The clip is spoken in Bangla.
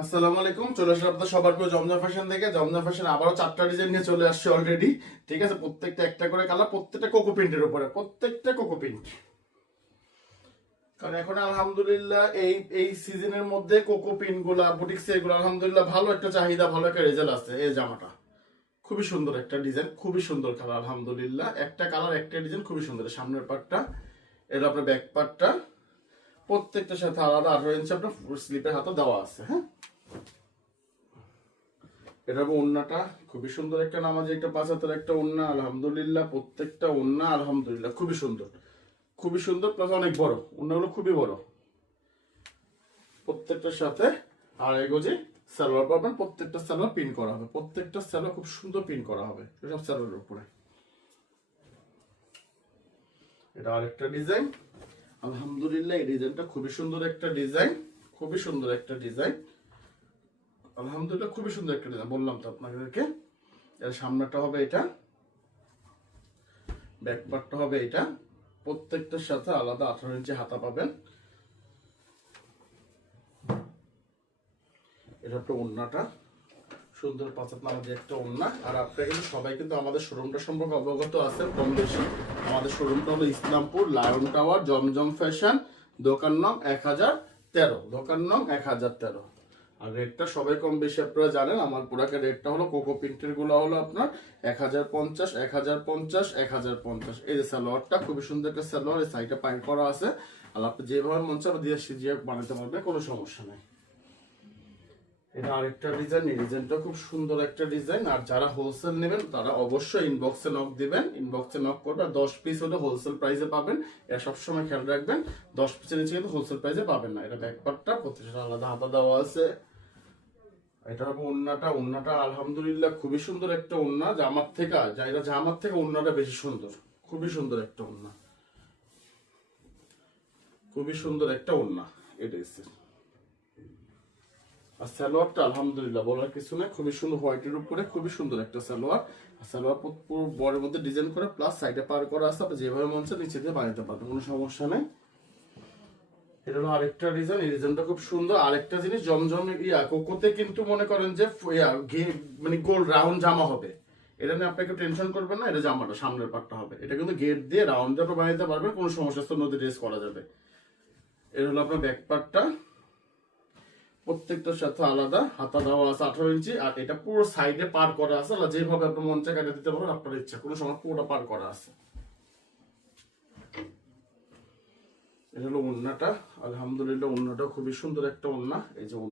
আসসালামু আলাইকুম, চলে আসলাম আপনাদের সবার প্রিয় জমজম ফ্যাশন থেকে। জমজম ফ্যাশন আবারও 4টা ডিজাইন নিয়ে চলে আসছে অলরেডি। ঠিক আছে, প্রত্যেকটা একটা করে কালার, প্রত্যেকটা কোকো প্রিন্টের উপরে, প্রত্যেকটা কোকো প্রিন্ট। কারণ এখন আলহামদুলিল্লাহ এই এই সিজনের মধ্যে কোকো প্রিন্ট গুলা, বুটিক্স এগুলো আলহামদুলিল্লাহ ভালো একটা চাহিদা, ভালো একটা রেজাল্ট আছে। এই জামাটা খুবই সুন্দর একটা ডিজাইন, খুবই সুন্দর কালার। আলহামদুলিল্লাহ একটা কালার একটা ডিজাইন খুবই সুন্দর। সামনের পার্টটা, এটা আপনার ব্যাক পার্টটা, প্রত্যেকটার সাথে আলাদা 18 ইঞ্চি আপনার স্লিপের হাতে দেওয়া আছে। হ্যাঁ, এটা ওন্নাটা খুবই সুন্দর একটা নামাজি একটা 5 হাতের একটা ওন্না। আলহামদুলিল্লাহ প্রত্যেকটা ওন্না আলহামদুলিল্লাহ খুবই সুন্দর, খুবই সুন্দর, প্লাস অনেক বড়। ওন্নাগুলো খুবই বড় প্রত্যেকটার সাথে। আর এগোজি সালোয়ার পাবেন, প্রত্যেকটা সালোয়ার পিন করা হবে, প্রত্যেকটা সালোয়ার খুব সুন্দর পিন করা হবে সব সালোয়ারের উপরে। এটা আরেকটা ডিজাইন। আলহামদুলিল্লাহ এই ডিজাইনটা খুবই সুন্দর একটা ডিজাইন, খুবই সুন্দর একটা ডিজাইন। আলহামদুলিল্লাহ খুবই সুন্দর একটা ডিজাইন, বললাম তো আপনাদেরকে। এর সামনেটা হবে এটা, ব্যাক পার্টটা হবে এটা, প্রত্যেকটার সাথে আলাদা 18 ইঞ্চি হাতা পাবেন। এটা একটা ওন্নাটা সুন্দর 5 হাত নামাজি একটা ওন্না। আর আপনারা কিন্তু সবাই কিন্তু আমাদের শোরুমটা সম্পর্কে অবগত আছেন কম বেশি। আমাদের শোরুমটা হলো ইসলামপুর লায়ন টাওয়ার, জমজম ফ্যাশন, দোকান নং 1013, দোকান নং 1013। আর রেটটা সবাই কম বেশি আপনারা জানেন। আমার প্রোডাক্টের রেটটা হলো কোকো প্রিন্টের গুলো হলো আপনার 1050, 1050, 1050। এই যে সালোয়ারটা খুবই সুন্দর একটা সালোয়ার, এই সাইডে পাইপ করা আছে। আর আপনি যেভাবে মন চায় দিয়ে সিজিয়ে বানাতে পারবেন, কোনো সমস্যা নাই। এটা আরেকটা ডিজাইন, এই ডিজাইনটা খুব সুন্দর একটা ডিজাইন। আর যারা হোলসেল নেবেন তারা অবশ্যই ইনবক্সে নক দিবেন, ইনবক্সে নক করবে। 10 পিস হলে হোলসেল প্রাইসে পাবেন, এটা সবসময় খেয়াল রাখবেন। 10 পিসের নিচে কিন্তু হোলসেল প্রাইসে পাবেন না। এটা ব্যাকপার্টটা প্রত্যেকটা আলাদা হাতা দেওয়া আছে। এটা হবে ওন্নাটা, ওন্নাটা আলহামদুলিল্লাহ খুবই সুন্দর একটা ওন্না। জামার থেকে যাইরা জামার থেকে ওন্নাটা বেশি সুন্দর, খুবই সুন্দর একটা ওন্না, খুবই সুন্দর একটা ওন্না। এটা এসে আর সালোয়ারটা আলহামদুলিল্লাহ বলার কিছু নেই, খুবই সুন্দর হোয়াইটের উপরে, খুবই সুন্দর একটা সালোয়ার। আর সালোয়ার পুরো বডির মধ্যে ডিজাইন করে, প্লাস সাইডে পার করা আছে। আপনি যেভাবে মন চায় নিচে দিয়ে বানাতে পারবেন, কোনো সমস্যা নেই। এটা হলো আরেকটা ডিজাইন, এই ডিজাইনটা খুব সুন্দর। আরেকটা জিনিস, জমজম কোকোতে কিন্তু মনে করেন যে মানে গোল রাউন্ড জামা হবে, এটা নিয়ে আপনাকে টেনশন করবেন না। এটা জামাটা সামনের পাটটা হবে, এটা কিন্তু গেট দিয়ে রাউন্ড জামা বানাতে পারবেন, কোনো সমস্যা নদী ড্রেস করা যাবে। এটা হলো আপনার ব্যাক পার্টটা, প্রত্যেকটার সাথে আলাদা হাতা দেওয়া আছে 18 ইঞ্চি। আর এটা পুরো সাইডে পার করা আছে, আর যেভাবে আপনার মন চায় কেটে দিতে পারবেন আপনার ইচ্ছা, কোনো সময় পুরোটা পার করা আছে। এটা হলো ওন্নাটা, আলহামদুলিল্লাহ ওন্নাটা খুবই সুন্দর একটা ওন্না। এই যে